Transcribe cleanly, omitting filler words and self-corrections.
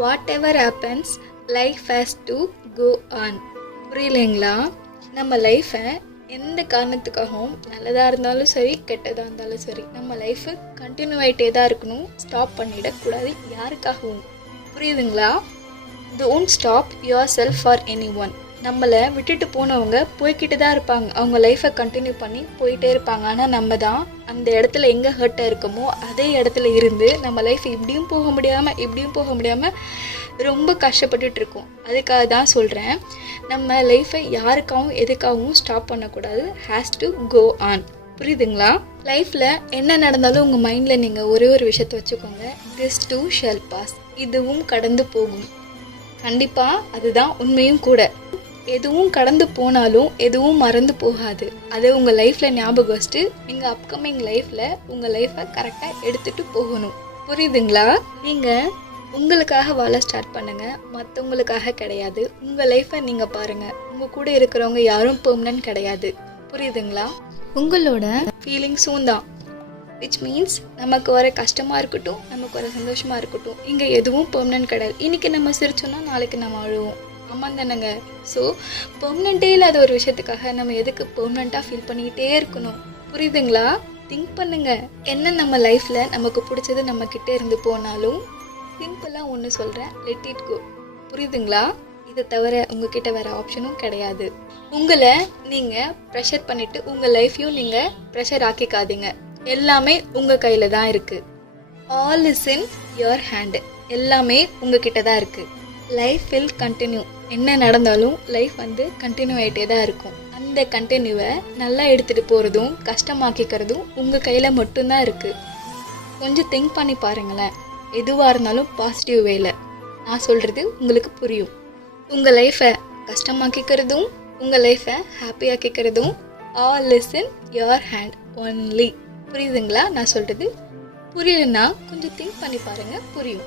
What ever happens life has to go on. புரியலைங்களா? நம்ம லைஃப்பை எந்த காரணத்துக்காகவும் நல்லதாக இருந்தாலும் சரி கெட்டதாக இருந்தாலும் சரி நம்ம லைஃபு கண்டினியூ ஆகிட்டே தான் இருக்கணும். ஸ்டாப் பண்ணிடக்கூடாது யாருக்காகவும். புரியுதுங்களா? Don't stop your self for any one. நம்மளை விட்டுட்டு போனவங்க போய்கிட்டு தான் இருப்பாங்க, அவங்க லைஃப்பை கண்டினியூ பண்ணி போயிட்டே இருப்பாங்க. ஆனால் நம்ம தான் அந்த இடத்துல எங்கே ஹர்ட்டாக இருக்கமோ அதே இடத்துல இருந்து நம்ம லைஃப் இப்படியும் போக முடியாமல் ரொம்ப கஷ்டப்பட்டுட்டு இருக்கோம். அதுக்காக தான் சொல்கிறேன், நம்ம லைஃப்பை யாருக்காகவும் எதுக்காகவும் ஸ்டாப் பண்ணக்கூடாது. Has to go on. புரியுதுங்களா? லைஃப்பில் என்ன நடந்தாலும் உங்கள் மைண்டில் நீங்கள் ஒரே ஒரு விஷயத்தை வச்சுக்கோங்க, திஸ் டூ ஷல் பாஸ். இதுவும் கடந்து போகும். கண்டிப்பாக அதுதான் உண்மையும் கூட. எதுவும் கடந்து போனாலும் எதுவும் மறந்து போகாது. அதை உங்கள் லைஃப்பில் ஞாபகம் வச்சுட்டு நீங்கள் அப்கமிங் லைஃப்பில் உங்கள் லைஃப்பை கரெக்டாக எடுத்துகிட்டு போகணும். புரியுதுங்களா? நீங்கள் உங்களுக்காக வாழ ஸ்டார்ட் பண்ணுங்கள், மற்றவங்களுக்காக கிடையாது. உங்கள் லைஃப்பை நீங்கள் பாருங்கள். உங்கள் கூட இருக்கிறவங்க யாரும் பெர்மனன்ட் கிடையாது. புரியுதுங்களா? உங்களோட ஃபீலிங்ஸும் தான். விச் மீன்ஸ் நமக்கு வர கஷ்டமாக இருக்கட்டும், நமக்கு வர சந்தோஷமாக இருக்கட்டும், இங்கே எதுவும் பெர்மனன்ட் கிடையாது. இன்றைக்கி நம்ம சிரிச்சோன்னா நாளைக்கு நம்ம அழுவோம். ஆமாம் தானேங்க? ஸோ பெர்மனண்ட்டே இல்லாத ஒரு விஷயத்துக்காக நம்ம எதுக்கு பெர்மனண்ட்டாக ஃபீல் பண்ணிக்கிட்டே இருக்கணும்? புரியுதுங்களா? திங்க் பண்ணுங்க. என்ன நம்ம லைஃப்பில் நமக்கு பிடிச்சது நம்மக்கிட்டே இருந்து போனாலும் சிம்பிளாக ஒன்று சொல்கிறேன், லெட் இட் கோ. புரியுதுங்களா? இதை தவிர உங்ககிட்ட வேறு ஆப்ஷனும் கிடையாது. உங்களை நீங்கள் ப்ரெஷர் பண்ணிவிட்டு உங்கள் லைஃப்பையும் நீங்கள் ப்ரெஷர் ஆக்கிக்காதீங்க. எல்லாமே உங்கள் கையில் தான் இருக்குது. All is in your hand. எல்லாமே உங்ககிட்ட தான் இருக்குது. Life will continue. என்ன நடந்தாலும் லைஃப் கண்டினியூ ஆகிட்டே தான் இருக்கும். அந்த கண்டினியூவை நல்லா எடுத்துகிட்டு போகிறதும் கஷ்டமாக்கிக்கிறதும் உங்கள் கையில் மட்டும்தான் இருக்குது. கொஞ்சம் திங்க் பண்ணி பாருங்களேன். எதுவாக இருந்தாலும் பாசிட்டிவ் வேல. நான் சொல்கிறது உங்களுக்கு புரியும். உங்கள் லைஃப்பை கஷ்டமாக்கிக்கிறதும் உங்கள் லைஃப்பை ஹாப்பியாக்கிக்கிறதும் all is in your hand only. புரியுதுங்களா? நான் சொல்கிறது புரியலன்னா கொஞ்சம் திங்க் பண்ணி பாருங்கள், புரியும்.